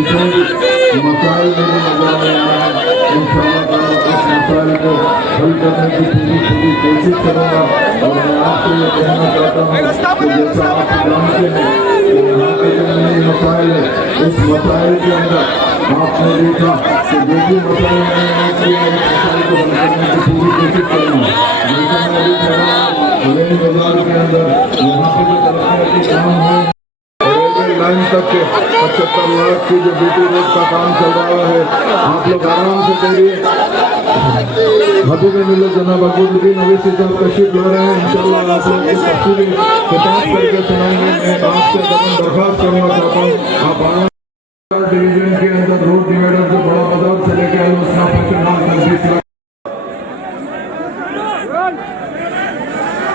जितने मसाइल मेरे नजर आ रहे हैं इंशाअल्लाह उस मसाइल को हल करने की पूरी कोशिश करूँगा। और मैं आपको ये कहना चाहता हूँ कि जैसा आप जानते हैं कि यहाँ के जो नए मसाइल है उस मसाइल के अंदर आपने देखा कि जो भी मसाइल मैंने किया उस मसाइल को हल करने की पूरी कोशिश करूँगा। जैसा मैं अभी कह रहा हूँ बाजार के अंदर यहाँ पे जो तरक्की काम है लाइन तक के 75 लाख की जो बीटी रोड का काम चल रहा है, आप लोग आराम से करिए। हबीब मिलो जनाब अब्दुल नवीसी साहब तशरीफ ला रहे हैं। इंशाअल्लाह आप लोग को तफसीली खिताब करके सुनाएंगे। मैं आपसे दरख्वास्त करना चाहता हूँ आप आराम डिवीजन के अंदर रोड डिवाइडर जो बड़ा बाजार से लेके आए उसका 20 लाख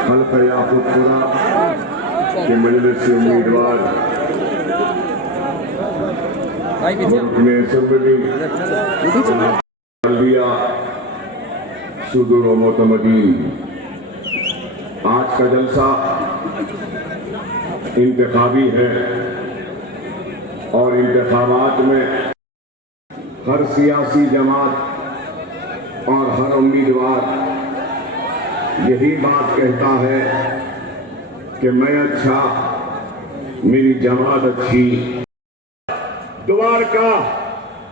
हल्का याकूबपुरा के मजलिस से उम्मीदवार सुदूर व मोतमदीन, आज का जलसा इंतखाबी है और इंतखाबात में हर सियासी जमात और हर उम्मीदवार यही बात कहता है कि मैं अच्छा, मेरी जमात अच्छी।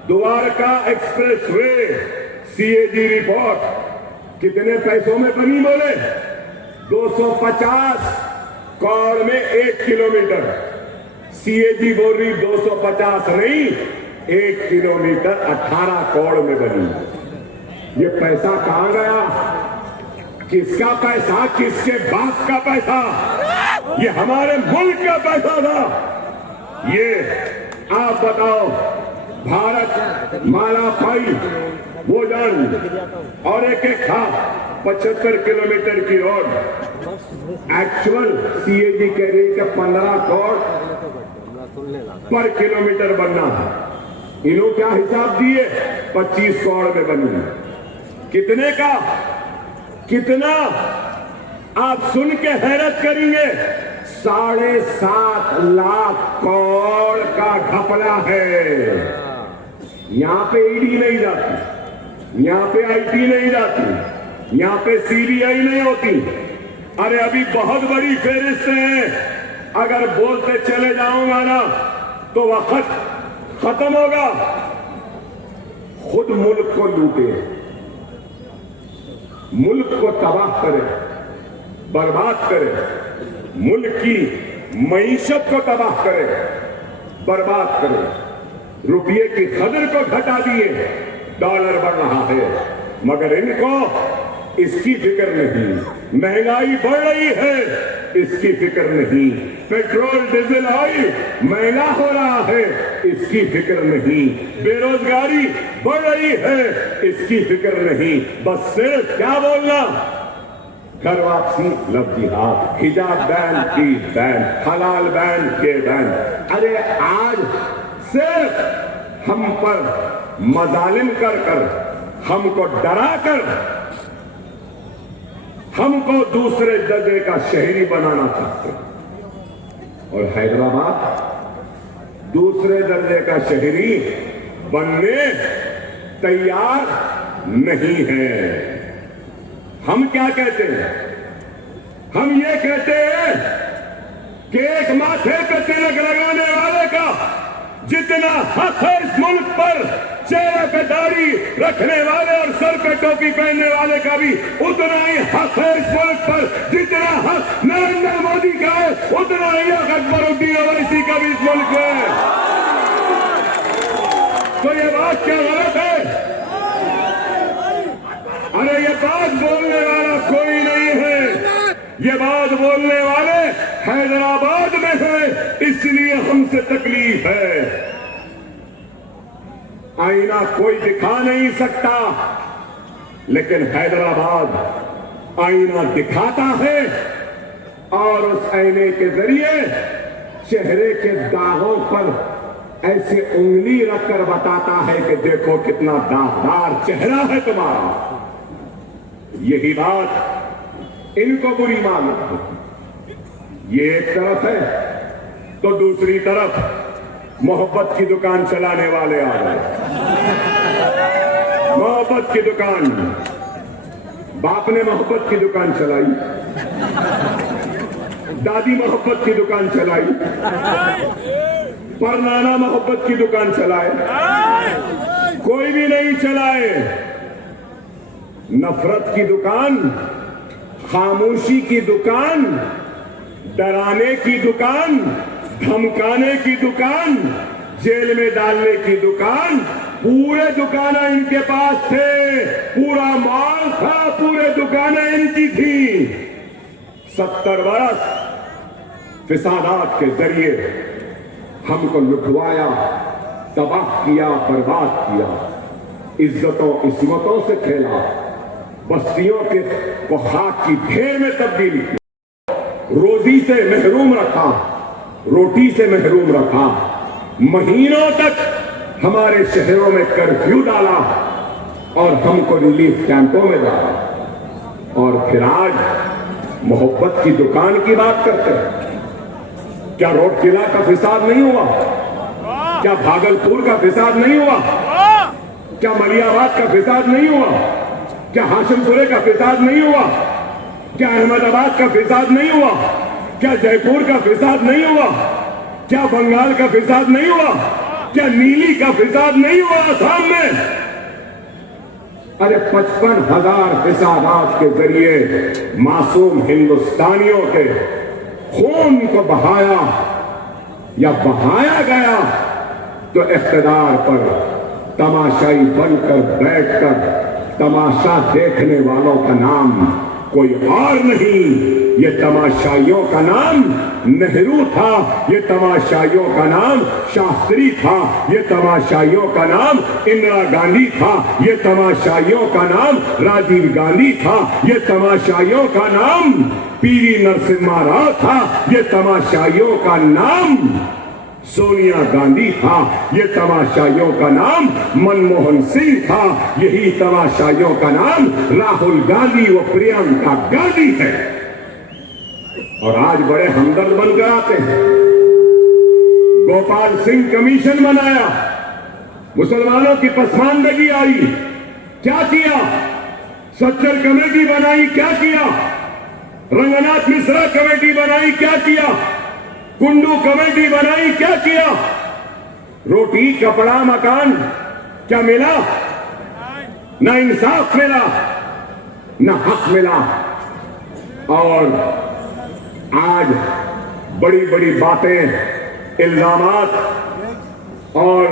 द्वारका एक्सप्रेसवे सीएजी रिपोर्ट कितने पैसों में बनी बोले? 250 करोड़ में 1 किलोमीटर। सीएजी बोल रही 250 नहीं, 1 किलोमीटर 18 करोड़ में बनी। ये पैसा कहां गया? किसका पैसा? किसके बाप का पैसा? ये हमारे मुल्क का पैसा था। ये आप बताओ, भारत माला पाई भोजन और एक खा 75 किलोमीटर की रोड, एक्चुअल सीएजी कह रही है कि 15 करोड़ पर किलोमीटर बनना है। इन्हों क्या हिसाब दिए? 25 करोड़ में बनी। कितने का? कितना? आप सुन के हैरत करेंगे। 7.5 लाख करोड़ का घपला है। यहां पे ईडी नहीं जाती, यहां पे आईटी नहीं जाती, यहां पे सीबीआई नहीं होती। अरे अभी बहुत बड़ी फेरिस्त है, अगर बोलते चले जाऊंगा ना तो वक्त खत्म होगा। खुद मुल्क को लूटे, मुल्क को तबाह करे, बर्बाद करे, मुल्क की मईशत को तबाह करे, बर्बाद करे, रुपये की कदर को घटा दिए, डॉलर बढ़ रहा है मगर इनको इसकी फिक्र नहीं। महंगाई बढ़ रही है, इसकी फिक्र नहीं। पेट्रोल डीजल ऑयल महंगा हो रहा है, इसकी फिक्र नहीं। बेरोजगारी बढ़ रही है, इसकी फिक्र नहीं। बस सिर्फ क्या बोलना? घर वापसी, लव जिहाद, हिजाब बैन की बैन, हलाल बैन के बैन। अरे आज सिर्फ हम पर मजालिम कर कर, हमको डरा कर, हमको दूसरे दर्जे का शहरी बनाना चाहते हैं। और हैदराबाद दूसरे दर्जे का शहरी बनने तैयार नहीं है। हम क्या कहते हैं? हम ये कहते हैं कि एक माथे पे तिलक लगाने वाले का जितना हक है इस मुल्क पर, चेहरे पे दाढ़ी रखने वाले और सर पे टोपी पहनने वाले का भी उतना ही हक है इस मुल्क पर। जितना हक नरेंद्र मोदी का है उतना ही हक अकबरुद्दीन ओवैसी का भी इस मुल्क में है। तो ये बात क्या गलत है? अरे ये बात बोलने वाला कोई नहीं है, ये बात बोलने वाले हैदराबाद में है, इसलिए हमसे तकलीफ है। आईना कोई दिखा नहीं सकता, लेकिन हैदराबाद आईना दिखाता है और उस आईने के जरिए चेहरे के दागों पर ऐसे उंगली रखकर बताता है कि देखो कितना दागदार चेहरा है तुम्हारा। यही बात इनको बुरी मालूम है। ये एक तरफ है, तो दूसरी तरफ मोहब्बत की दुकान चलाने वाले आ गए। मोहब्बत की दुकान, बाप ने मोहब्बत की दुकान चलाई, दादी मोहब्बत की दुकान चलाई, परनाना मोहब्बत की दुकान चलाए, कोई भी नहीं चलाए। नफरत की दुकान, खामोशी की दुकान, डराने की दुकान, धमकाने की दुकान, जेल में डालने की दुकान, पूरे दुकानें इनके पास थे, पूरा माल था, पूरे दुकानें इनकी थी। 70 वर्ष फिसादात के जरिए हमको लुटवाया, तबाह किया, बर्बाद किया, इज्जतों इस्मतों से खेला, बस्तियों के को खाक की ढेर में तब्दील किया, रोजी से महरूम रखा, रोटी से महरूम रखा, महीनों तक हमारे शहरों में कर्फ्यू डाला और हमको रिलीफ कैंपों में डाला। और फिर आज मोहब्बत की दुकान की बात करते हैं। क्या रोड किला का फिसाद नहीं हुआ? क्या भागलपुर का फिसाद नहीं हुआ? क्या मलियाबाद का फिसाद नहीं हुआ? क्या हाशिमपुरे का फिसाद नहीं हुआ? क्या अहमदाबाद का फिसाद नहीं हुआ? क्या जयपुर का फिसाद नहीं हुआ? क्या बंगाल का फिसाद नहीं हुआ? क्या नीली का फिसाद नहीं हुआ असम में? अरे 55,000 फिसादात के जरिए मासूम हिंदुस्तानियों के खून को बहाया या बहाया गया, तो इख्तिदार पर तमाशाई बनकर बैठकर तमाशा देखने वालों का नाम कोई और नहीं। ये तमाशाइयों का नाम नेहरू था, ये तमाशाइयों का नाम शास्त्री था, ये तमाशाइयों का नाम इंदिरा गांधी था, ये तमाशाइयों का नाम राजीव गांधी था, ये तमाशाइयों का नाम पीवी नरसिम्हा राव था, ये तमाशाइयों का नाम सोनिया गांधी था, ये तमाशाइयों का नाम मनमोहन सिंह था, यही तमाशाइयों का नाम राहुल गांधी व प्रियंका गांधी है। और आज बड़े हमदर्द बनकर आते हैं। गोपाल सिंह कमीशन बनाया, मुसलमानों की पसमानदगी आई, क्या किया? सच्चर कमेटी बनाई, क्या किया? रंगनाथ मिश्रा कमेटी बनाई, क्या किया? कुंडू कमेटी बनाई, क्या किया? रोटी कपड़ा मकान क्या मिला? ना इंसाफ मिला, ना हक मिला। और आज बड़ी बड़ी बातें, इल्जामात, और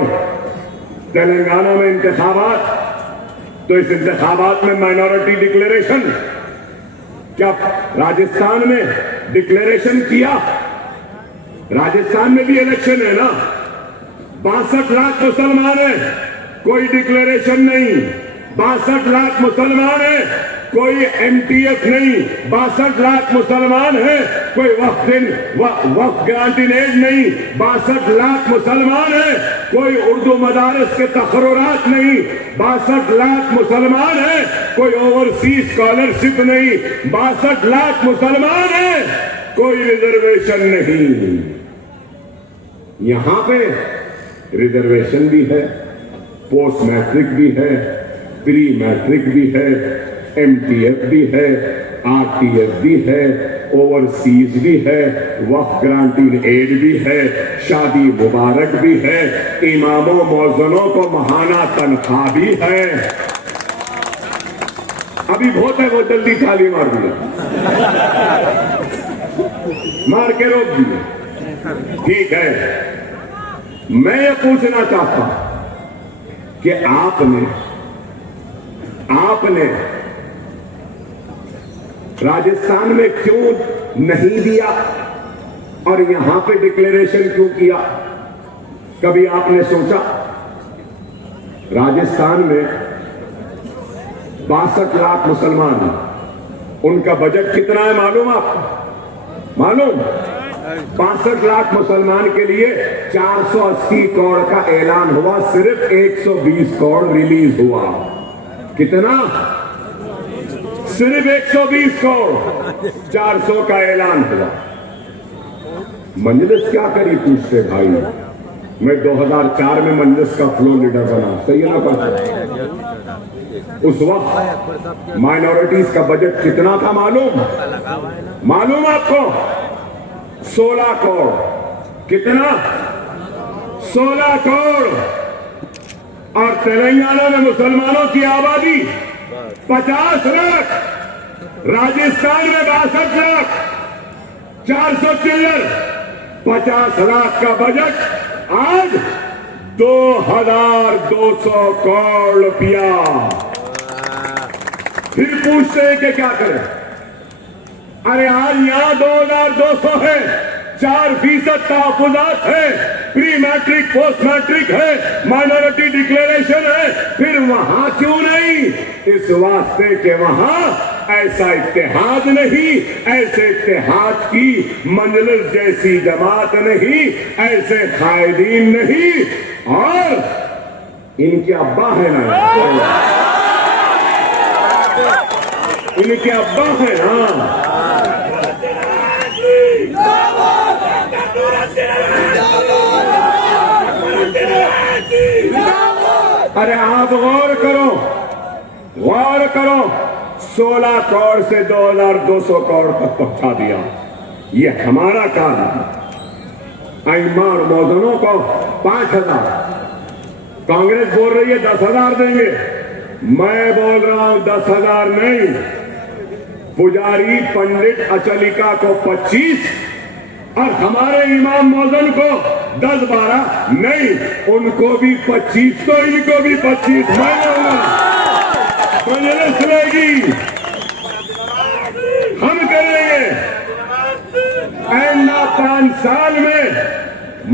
तेलंगाना में इंतखाबात, तो इस इंतखाबात में माइनॉरिटी डिक्लेरेशन, क्या राजस्थान में डिक्लेरेशन किया? राजस्थान में भी इलेक्शन है ना, 62 लाख मुसलमान है, कोई डिक्लेरेशन नहीं। 62 लाख मुसलमान है, कोई एमटीएफ नहीं। 62 लाख मुसलमान है, कोई वक्फ ग्रांटिंग एज नहीं। 62 लाख मुसलमान है, कोई उर्दू मदारस के तकर्रुरात नहीं। 62 लाख मुसलमान है, कोई ओवरसीज स्कॉलरशिप नहीं। 62 लाख मुसलमान है, कोई रिजर्वेशन नहीं। यहां पे रिजर्वेशन भी है, पोस्ट मैट्रिक भी है, प्री मैट्रिक भी है, एमटीएफ भी है, आरटीएफ भी है, ओवरसीज भी है, वक्फ ग्रांटिंग एड भी है, शादी मुबारक भी है, इमामों मौजनों को महाना तनख्वाह भी है। अभी बहुत है, वो जल्दी थाली मार दिया, मार के रोक दिया। ठीक है, मैं ये पूछना चाहता हूं कि आपने राजस्थान में क्यों नहीं दिया और यहां पे डिक्लेरेशन क्यों किया? कभी आपने सोचा? राजस्थान में 62 लाख मुसलमान, उनका बजट कितना है मालूम आपको? मालूम? 65 लाख मुसलमान के लिए 480 करोड़ का ऐलान हुआ, सिर्फ 120 करोड़ रिलीज हुआ। कितना? सिर्फ 120 करोड़, 400 का ऐलान हुआ। मजलिस क्या करी पूछते भाई? मैं 2004 में मजलिस का फ्लो लीडर बना, सही है ना बात? उस वक्त माइनॉरिटीज का बजट कितना था मालूम आपको? 16 करोड़। कितना? 16 करोड़। और तेलंगाना में मुसलमानों की आबादी 50 लाख, राजस्थान में 62 लाख, 400 चिल्लर, 50 लाख का बजट आज 2200 करोड़ रुपया। फिर पूछते हैं कि क्या करें? अरे आज यहां 2200 है, 4% तहफुजात है, प्री मैट्रिक पोस्ट मैट्रिक है, माइनॉरिटी डिक्लेरेशन है, फिर वहां क्यों नहीं? इस वास्ते के वहां ऐसा इत्तेहाद नहीं, ऐसे इत्तेहाद की मजलिस जैसी जमात नहीं, ऐसे कायदीन नहीं। और इनके अब्बा है ना, इनके अब्बा है ना, अरे आप गौर करो 16 करोड़ से 2200 करोड़ तक पहुंचा दिया। ये हमारा काम है। ईमान मौजनों को 5000, कांग्रेस बोल रही है 10,000 देंगे, मैं बोल रहा हूं 10,000 नहीं, पुजारी पंडित अचलिका को 25 और हमारे इमाम मौजन को 10-12 नहीं, उनको भी 25, तो इनको भी 25 मैं दूंगा। मजलिस लेगी, हम करेंगे। ऐना 5 साल में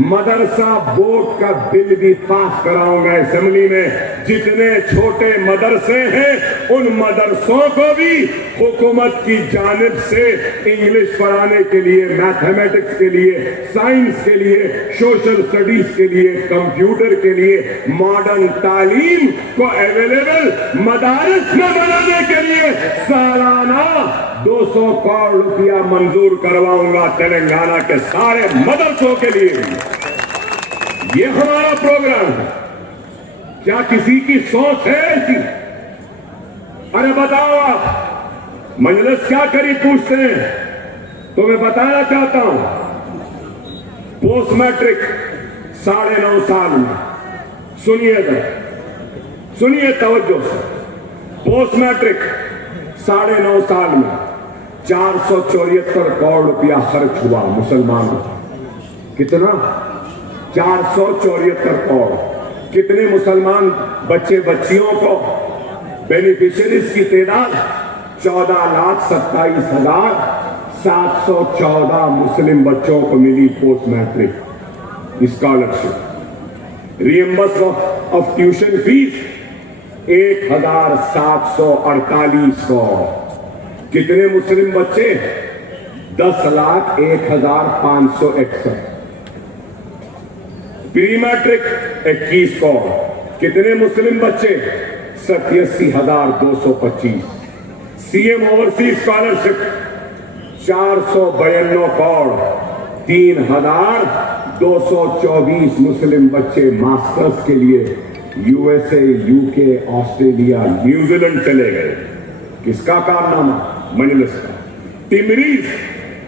मदरसा बोर्ड का बिल भी पास कराऊंगा असेंबली में। जितने छोटे मदरसे हैं उन मदरसों को भी हुकूमत की जानिब से इंग्लिश पढ़ाने के लिए, मैथमेटिक्स के लिए, साइंस के लिए, सोशल स्टडीज के लिए, कंप्यूटर के लिए मॉडर्न तालीम को अवेलेबल मदारिस में बनाने के लिए सालाना 200 करोड़ रुपया मंजूर करवाऊंगा तेलंगाना के सारे मदरसों के लिए। ये हमारा प्रोग्राम है। क्या किसी की सोच है ऐसी? अरे बताओ आप, मजलिस क्या करी पूछते हैं, तो मैं बताना चाहता हूं। पोस्ट मैट्रिक 9.5 साल में, सुनिए तवज्जो से, पोस्ट मैट्रिक 9.5 साल में 474 करोड़ रुपया खर्च हुआ मुसलमानों। कितना? 474 करोड़। कितने मुसलमान बच्चे बच्चियों को, बेनिफिशियरीज की तादाद 14,27,714 मुस्लिम बच्चों को मिली post matric scholarship. Reimburse of tuition fees 1,748 crore. कितने मुस्लिम बच्चे? 10,01,561। Pre matric 21 crore. कितने मुस्लिम बच्चे? 87,225। CM overseas scholarship 492 crore. 3,224 Muslim बच्चे मास्टर्स के लिए यूएसए, यूके, ऑस्ट्रेलिया, न्यूजीलैंड चले गए। किसका कारनामा? मजलिस का। टिमरीज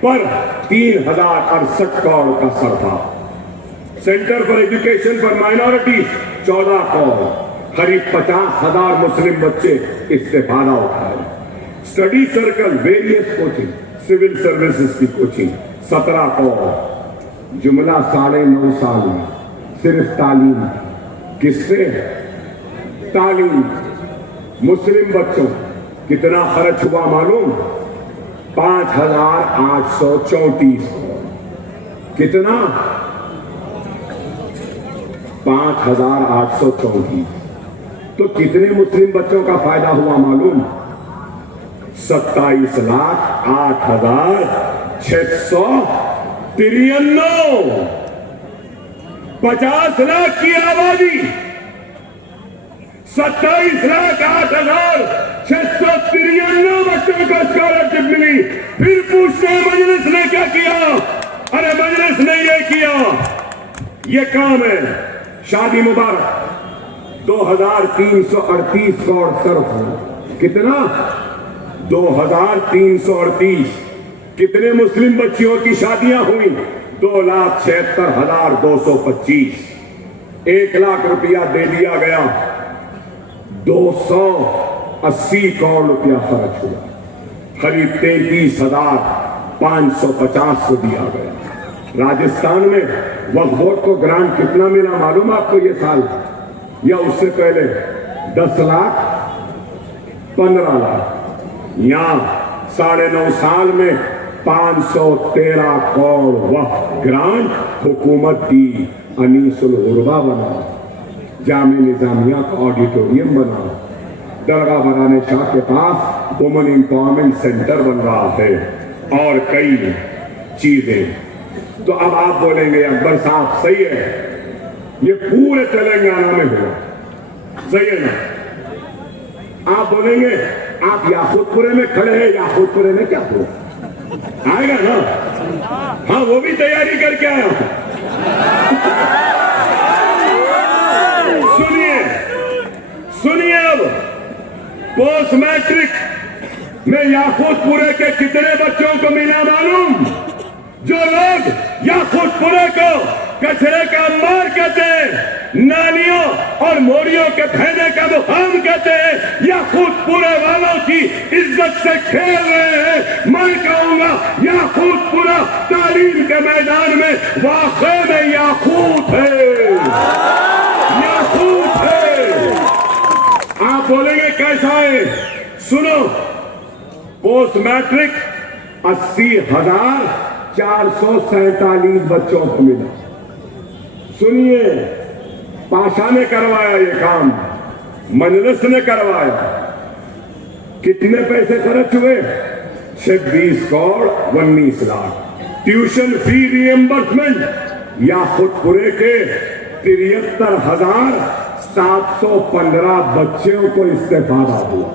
पर 3,068 करोड़ का सरफा। Centre for education for minority 14 crore. करीब 50,000 मुस्लिम बच्चे इससे फायदा उठाए। Study circle, various coaching, civil services की कोचिंग 17 करोड़। जुमला 9.5 साल में सिर्फ तालीम। किससे? तालीम। मुस्लिम बच्चों कितना खर्च हुआ मालूम? 5,834। कितना? 5,834। तो कितने मुस्लिम बच्चों का फायदा हुआ मालूम? 27,08,693। 50 लाख की आबादी, 27,08,693 बच्चों को स्कॉलरशिप मिली। फिर पूछते हैं मजलिस ने क्या किया? अरे मजलिस ने ये किया, ये काम है। शादी मुबारक 2338 करोड़ सर्फ हो। कितना? 2338। कितने मुस्लिम बच्चियों की शादियां हुई? 2,76,225। 1 लाख रुपया दे दिया गया, 280 करोड़ रुपया खर्च हुआ। करीब 33,550 को दिया गया। राजस्थान में वक्फ बोर्ड को ग्रांट कितना मिला मालूम आपको ये साल या उससे पहले? 10 लाख, 15 लाख। यहां 9.5 साल में 513 करोड़ वक्फ ग्रांट हुकूमत दी। अनीसुल गुरबा बना, जामे निजामिया का ऑडिटोरियम बना, दरगाह बनाने शाह के पास वुमेन एम्पावरमेंट सेंटर बन रहा है और कई चीजें। तो अब आप बोलेंगे अकबर साहब सही है, ये पूरे तेलंगाना में हुआ, सही है ना? आप बोलेंगे आप याकूतपुरे में खड़े हैं, याकूतपुरे में क्या हुआ? आएगा ना? हाँ, वो भी तैयारी करके आया हूं। सुनिए अब पोस्ट मैट्रिक में याकूतपुरे के कितने बच्चों को मिला मालूम? जो लोग याकूतपुरे को कचरे का मार कहते हैं, नालियों और मोरियों के फैने का मुकाम कहते हैं, याकूतपुरे वालों की इज्जत से खेल रहे हैं। मैं कहूंगा याकूतपुरा तालीम के मैदान में वाकई में याकूत है, याकूत है। आप बोलेंगे कैसा है? सुनो, पोस्ट मैट्रिक 80,447 बच्चों को मिला। सुनिए, पाशा ने करवाया ये काम, मजलिस ने करवाया। कितने पैसे खर्च हुए? 26 crore 19 lakh. Tuition fee reimbursement याकूतपुरे के 73,715 बच्चों को इससे फायदा हुआ।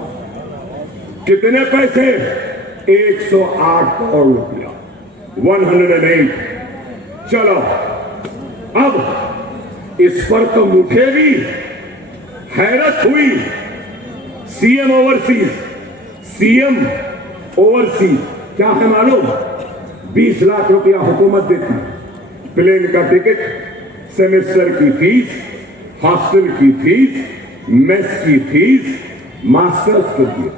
कितने पैसे? 108 करोड़ रुपया, 108। चलो, अब इस पर तो मुझे भी हैरत हुई। सीएम ओवरसीज क्या है मालूम? 20 लाख रुपया हुकूमत देती, प्लेन का टिकट, सेमेस्टर की फीस, हॉस्टल की फीस, मेस की फीस, मास्टर्स के लिए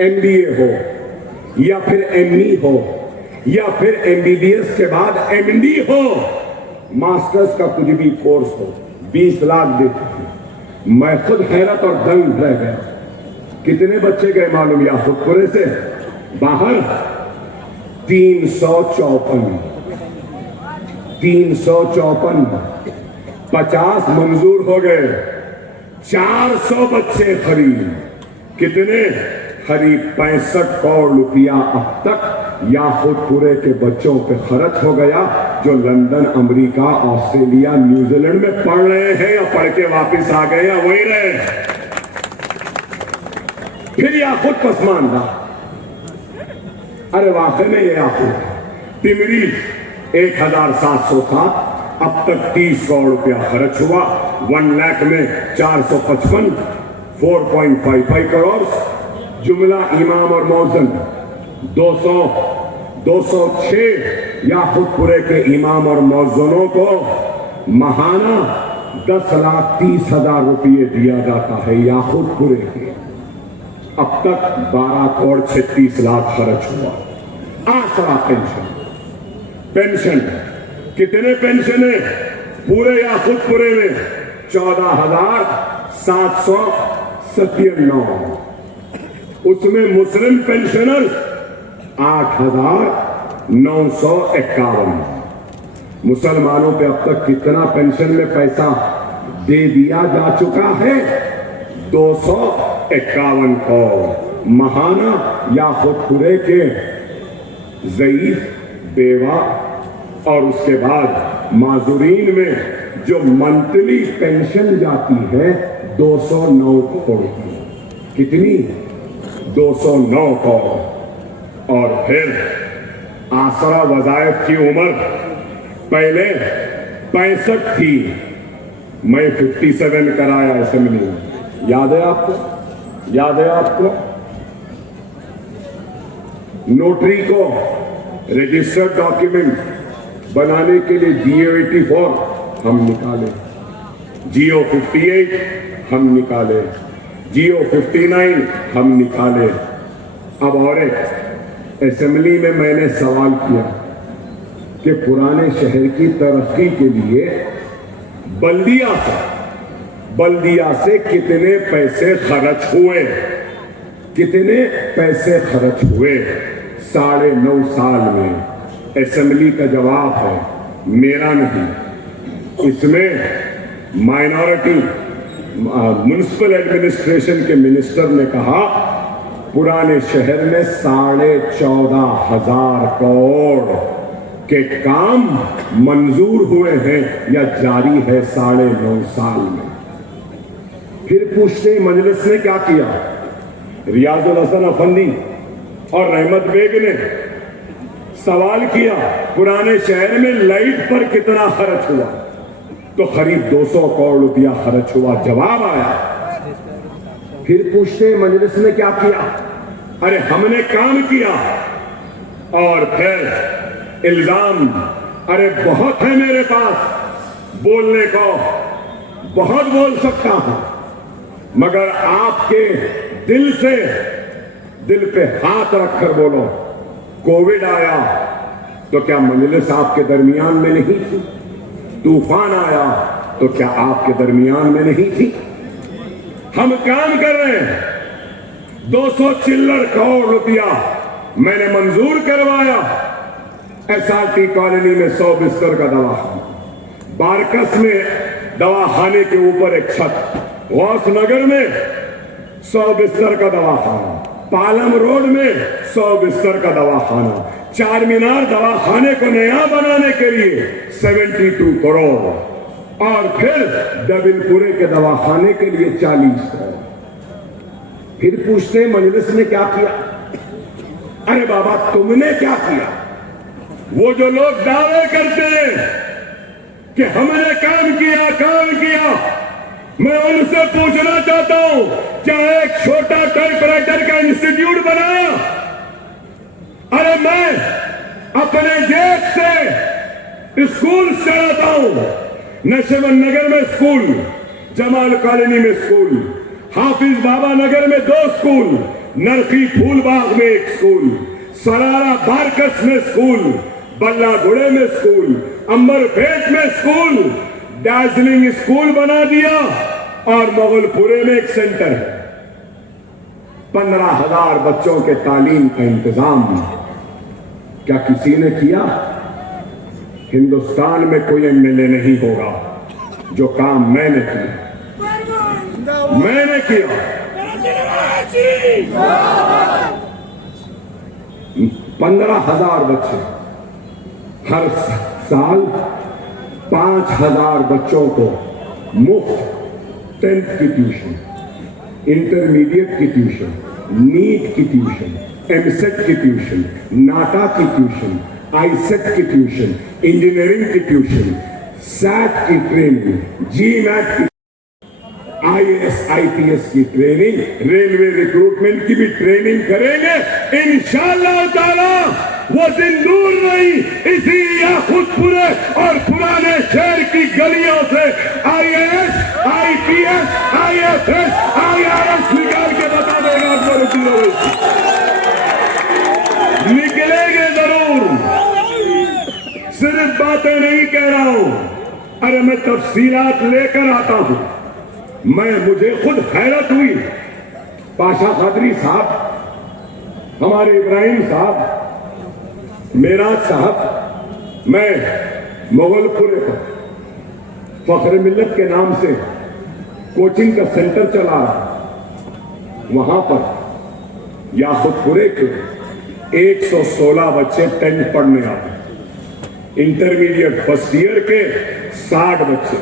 एमबीए हो या फिर एमई हो या फिर एमबीबीएस के बाद एमडी हो, मास्टर्स का कुछ भी कोर्स हो, 20 लाख देती थी। मैं खुद हैरत और दंग रह गया। कितने बच्चे गए मालूम याकूतपुरे से बाहर? 354। 50 मंजूर हो गए, 400 बच्चे खरीद। कितने? करीब 65 करोड़ रुपया अब तक याकूतपुरे के बच्चों पे खर्च हो गया, जो लंदन, अमेरिका, ऑस्ट्रेलिया, न्यूजीलैंड में पढ़ रहे हैं या पढ़ के वापस आ गए या वही रहे। फिर याकूत पसमानदा, अरे वाकई में ये याकूत तिमरी 1707, अब तक 30 करोड़ रुपया खर्च हुआ। 1 लाख में 455, 4.55 करोड़। जुमला इमाम और मौजन 206 याकूतपुरे के इमाम और मौजनों को महाना 10,30,000 रुपये दिया जाता है याकूतपुरे के। अब तक 12 करोड़ 36 लाख खर्च हुआ। आसरा पेंशन कितने पेंशन है पूरे याकूतपुरे में? 14,797। उसमें मुस्लिम पेंशनर्स 8,951। मुसलमानों पे अब तक कितना पेंशन में पैसा दे दिया जा चुका है? 251 करोड़। महाना याकूतपुरे के ज़ईफ, बेवा और उसके बाद माजूरीन में जो मंथली पेंशन जाती है 209 करोड़ की। कितनी? 209 करोड़। और फिर आसरा वज़ाइफ की उम्र पहले 65 थी, मैं 57 कराया असेंबली में। याद है आपको? याद है आपको? नोटरी को रजिस्टर्ड डॉक्यूमेंट बनाने के लिए GO 84 हम निकाले, GO 58 हम निकाले, GO 59 हम निकाले। अब और एक असेंबली में मैंने सवाल किया कि पुराने शहर की तरक्की के लिए बल्दिया से कितने पैसे खर्च हुए, कितने पैसे खर्च हुए 9.5 साल में। असेंबली का जवाब है, मेरा नहीं, इसमें माइनॉरिटी म्युनिसिपल एडमिनिस्ट्रेशन के मिनिस्टर ने कहा पुराने शहर में 14,500 करोड़ के काम मंजूर हुए हैं या जारी है 9.5 साल में। फिर पूछते मजलिस ने क्या किया? रियाजुल हसन अफंदी और रहमत बेग ने सवाल किया पुराने शहर में लाइट पर कितना खर्च हुआ, तो करीब 200 करोड़ रुपया खर्च हुआ, जवाब आया। फिर पूछते मजलिस ने क्या किया? अरे हमने काम किया। और फिर इल्जाम, अरे बहुत है मेरे पास बोलने को, बहुत बोल सकता हूं, मगर आपके दिल से दिल पे हाथ रखकर बोलो, कोविड आया तो क्या मजलिस आपके दरमियान में नहीं थी? तूफान आया तो क्या आपके दरमियान में नहीं थी? हम काम कर रहे हैं, 200 चिल्लर करोड़ रुपया मैंने मंजूर करवाया। SRT कॉलोनी में 100 बिस्तर का दवाखाना, बारकस में दवाखाने के ऊपर एक छत, गौस नगर में 100 बिस्तर का दवाखाना, पालम रोड में 100 बिस्तर का दवाखाना, चार मीनार दवाखाने को नया बनाने के लिए 72 करोड़, और फिर डबिलपुरे के दवाखाने के लिए 40 करोड़। फिर पूछते मजलिस ने क्या किया? अरे बाबा तुमने क्या किया? वो जो लोग दावे करते हैं कि हमने काम किया, मैं उनसे पूछना चाहता हूं, क्या एक छोटा टाइपराइटर का इंस्टीट्यूट बनाया? अरे मैं अपने जेब से स्कूल चलाता हूं, नशेवन नगर में स्कूल, जमाल कॉलोनी में स्कूल, हाफिज बाबा नगर में 2 स्कूल, नरकी फूलबाग में 1 स्कूल, सरारा बारकस में स्कूल, बल्लागुड़े में स्कूल, अंबरपेट में स्कूल, दार्जिलिंग स्कूल बना दिया, और मोगलपुरे में एक सेंटर है। 15,000 बच्चों के तालीम का इंतजाम क्या किसी ने किया? हिंदुस्तान में कोई MLA नहीं होगा जो काम मैंने किया, मैंने किया। 15,000 बच्चे, हर साल 5,000 बच्चों को मुफ्त 10th की ट्यूशन, इंटरमीडिएट की ट्यूशन, नीट की ट्यूशन, MSET की ट्यूशन, नाटा की ट्यूशन, ISET की ट्यूशन, इंजीनियरिंग की ट्यूशन, SAT की ट्रेनिंग, GMAT की, IAS IPS की ट्रेनिंग, रेलवे रिक्रूटमेंट की भी ट्रेनिंग करेंगे इंशाअल्लाह ताला। वो दिन दूर नहीं, इसी याकूतपुरे और पुराने शहर की गलियों से IAS IPS IFS IRS निकाल के बता देगा आपको, निकलेंगे जरूर, सिर्फ बातें नहीं कह रहा हूं, अरे मैं तफसीलात लेकर आता हूं। मुझे खुद हैरत हुई, पाशा खादरी साहब, हमारे इब्राहिम साहब, मेराज साहब, मैं मोगलपुरे पर फख्र मिल्लत के नाम से कोचिंग का सेंटर चला रहा, वहां पर याकूतपुरे के 116 बच्चे 10th पढ़ने आते, इंटरमीडिएट फर्स्ट ईयर के 60 बच्चे,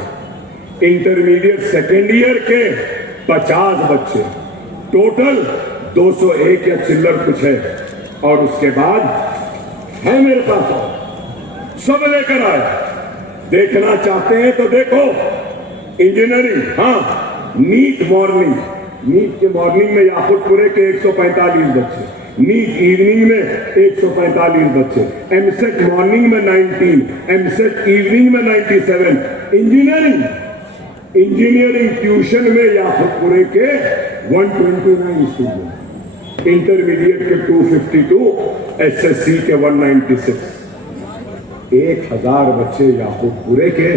इंटरमीडिएट सेकेंड ईयर के 50 बच्चे, टोटल 201 या चिल्लर कुछ है। और उसके बाद है मेरे पास सब लेकर आए, देखना चाहते हैं तो देखो, इंजीनियरिंग, हाँ, नीट के मॉर्निंग में याकुतपुरे के 145 बच्चे, नीट इवनिंग में 145 बच्चे, एमसेट मॉर्निंग में 19, एमसेट इवनिंग में 97। इंजीनियरिंग ट्यूशन में याकुतपुरे के 129 स्टूडेंट, इंटरमीडिएट के 252, एसएससी के 196। 1000 बच्चे याकुतपुरे के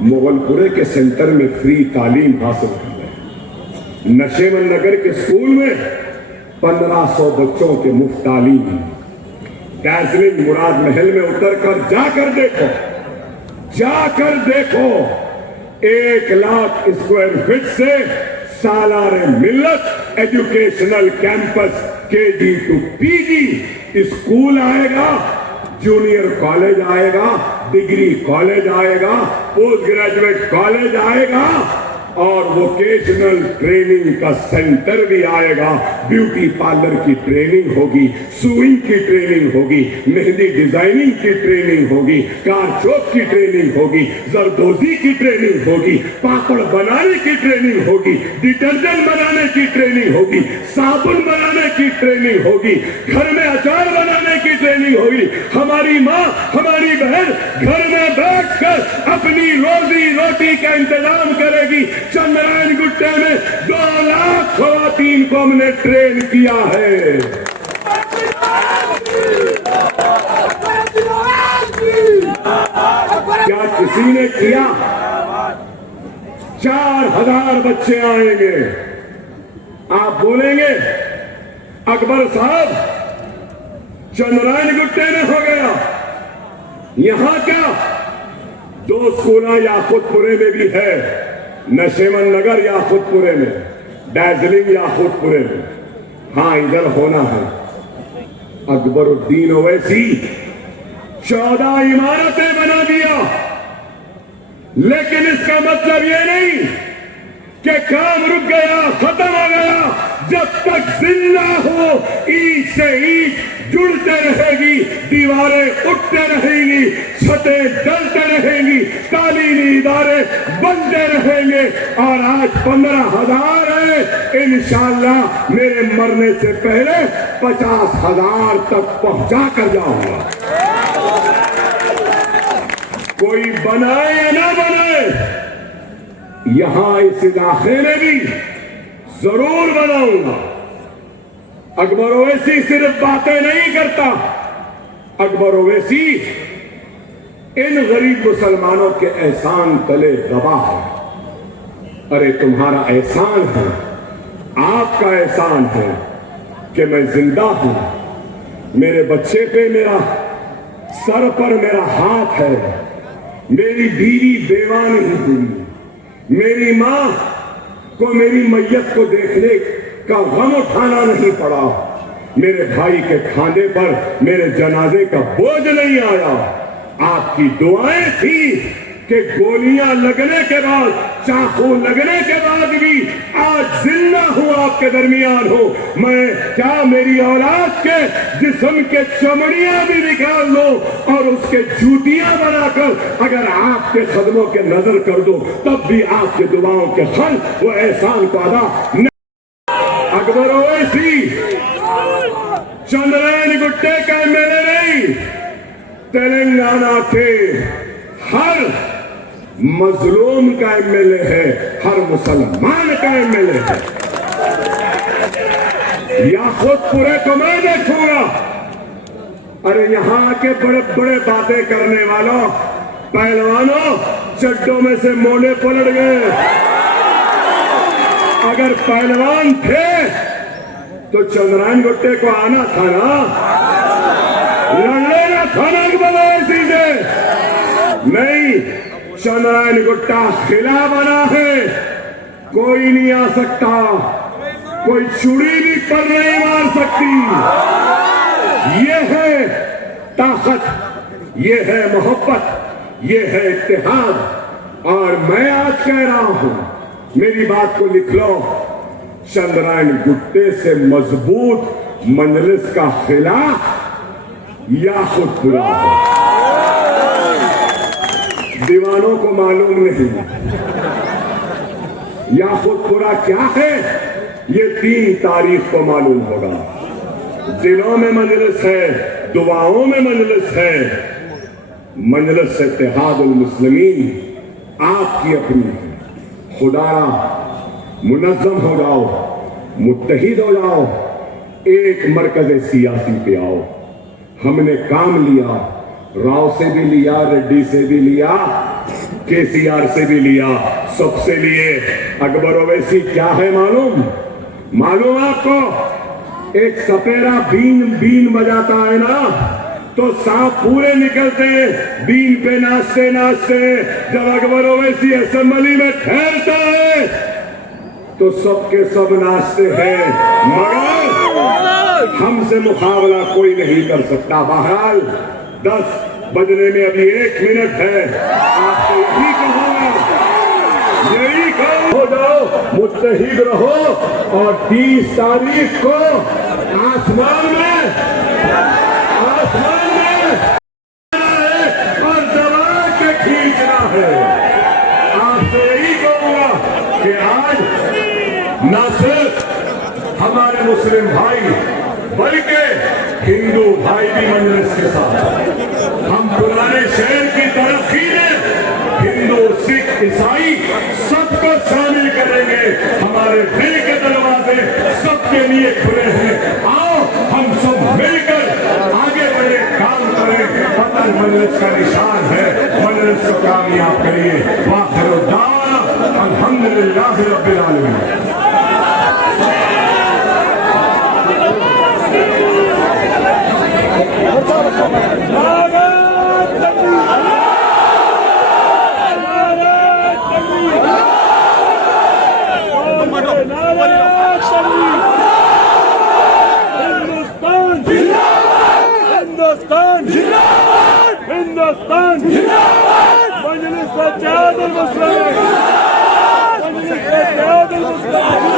मोगलपुरे के सेंटर में फ्री तालीम हासिल कर रहे हैं। नशेमन नगर के स्कूल में 1500 बच्चों के मुफ्त तालीम। दार्जिलिंग मुराद महल में उतरकर जाकर देखो 1 लाख स्क्वायर फीट से सालारे मिल्लत educational campus KG to PG school आएगा, जूनियर कॉलेज आएगा, डिग्री कॉलेज आएगा, पोस्ट ग्रेजुएट कॉलेज आएगा और वोकेशनल ट्रेनिंग का सेंटर भी आएगा। ब्यूटी पार्लर की ट्रेनिंग होगी, सुइंग की ट्रेनिंग होगी, मेहंदी डिजाइनिंग की ट्रेनिंग होगी, कार चौक की ट्रेनिंग होगी, जरदोजी की ट्रेनिंग होगी, पापड़ बनाने की ट्रेनिंग होगी, डिटर्जेंट बनाने की ट्रेनिंग होगी, साबुन बनाने की ट्रेनिंग होगी, घर में अचार बनाने की ट्रेनिंग होगी। हमारी माँ, हमारी बहन घर में बैठकर अपनी रोजी रोटी का इंतजाम करेगी। चंद्रायन गुट्टे में 2 लाख खवातीन को हमने ट्रेन किया है। क्या किसी ने किया? 4000 बच्चे आएंगे। आप बोलेंगे अकबर साहब चंद्रायन गुट्टे में हो गया, यहां क्या? 2 स्कूल याकुतपुरे में भी है, नशेमन नगर याकुतपुरे में, दार्जिलिंग याकुतपुरे में। हाँ, इधर होना है। अकबरुद्दीन ओवैसी 14 इमारतें बना दिया, लेकिन इसका मतलब ये नहीं कि काम रुक गया, खत्म हो गया। जब तक जिंदा हो, ईंट से ईंट जुड़ते रहेगी, दीवारें उठते रहेंगी, छतें डलते रहेंगी, तालीमी इदारे बनते रहेंगे। और आज 15,000 है, इंशाअल्लाह मेरे मरने से पहले 50,000 तक पहुंचा कर जाऊंगा। कोई बनाए या ना बनाए, यहां इस इलाके में भी जरूर बनाऊंगा। अकबर ओवैसी सिर्फ बातें नहीं करता, अकबर ओवैसी इन गरीब मुसलमानों के एहसान तले दबा है। अरे तुम्हारा एहसान है, आपका एहसान है कि मैं जिंदा हूं, मेरे बच्चे पे मेरा सर पर मेरा हाथ है, मेरी बीवी बेवा नहीं हुई, मेरी मां को मेरी मैयत को देखने का गम उठाना नहीं पड़ा, मेरे भाई के खाने पर मेरे जनाजे का बोझ नहीं आया। आपकी दुआएं थी कि गोलियां लगने के बाद, चाकू लगने के बाद भी आज जिंदा हूं, आपके दरमियान हूं। मैं क्या मेरी औलाद के जिस्म के चमड़ियां भी निकाल लो और उसके जूतियां बनाकर अगर आपके कदमों के नजर कर दो, तब भी आपके दुआओं के फल वो एहसान को अदा नहीं। अकबर ओवैसी चंद्रायन गुट्टे का एमएलए नहीं, तेलंगाना के हर मजलूम का एमएलए है, हर मुसलमान का एमएलए है। याकुतपुरे को मैं देखूंगा। अरे यहां के बड़े बड़े बातें करने वालों, पहलवानों, चड्डों में से मोने पलट गए। अगर पहलवान थे तो चंद्रायन गुट्टे को आना था ना, लड़ना था ना अकबर ओवैसी से। नहीं, चंद्रायन गुट्टा खिला बना है, कोई नहीं आ सकता, कोई चुड़ी भी पर नहीं मार सकती। ये है ताकत, ये है मोहब्बत, ये है इत्तेहाद। और मैं आज कह रहा हूं, मेरी बात को लिख लो, चंद्रायन गुट्टे से मजबूत मजलिस का खिला याकुतपुरा है। दीवानों को मालूम नहीं या खुद पूरा क्या है, ये 3 तारीख को मालूम होगा। दिलों में मजलिस है, दुआओं में मजलिस है, मजलिस इत्तेहादुल मुस्लिमीन आपकी अपनी है। खुदारा मुनज़्ज़म हो जाओ, मुत्तहिद हो जाओ, एक मरकज़ सियासी पे आओ। हमने काम लिया, राव से भी लिया, रेड्डी से भी लिया, केसीआर से भी लिया, सबसे लिए। अकबर ओवैसी क्या है मालूम आपको? एक सपेरा बीन बजाता है ना, तो सांप पूरे निकलते हैं बीन पे नाचते नाचते। जब अकबर ओवैसी असेंबली में ठहरता है तो सबके सब नाचते हैं, मगर हमसे मुकाबला कोई नहीं कर सकता। बहरहाल 10 बजने में अभी 1 मिनट है, आपसे यही कहूंगा, हो जाओ, मुत्तहिद रहो और 30 तारीख को आसमान में और दबा के खींचना है। आपसे यही कहूंगा कि आज न सिर्फ हमारे मुस्लिम भाई बल्कि हिंदू भाई भी मजलिस के साथ, हम पुराने शहर की तरक्की में हिंदू, सिख, ईसाई सबको शामिल करेंगे। हमारे दिल के दरवाजे सबके लिए खुले हैं। आओ हम सब मिलकर आगे बढ़े, काम करें। पतन मजलिस का निशान है, मजलिस को कामयाब करिए। वाखिर दावा अल्हम्दुलिल्लाह रब्बिल आलमीन। हिंदुस्तान मजलिस इत्तेहादुल मुस्लिमीन, मजलिस इत्तेहादुल मुस्लिमीन।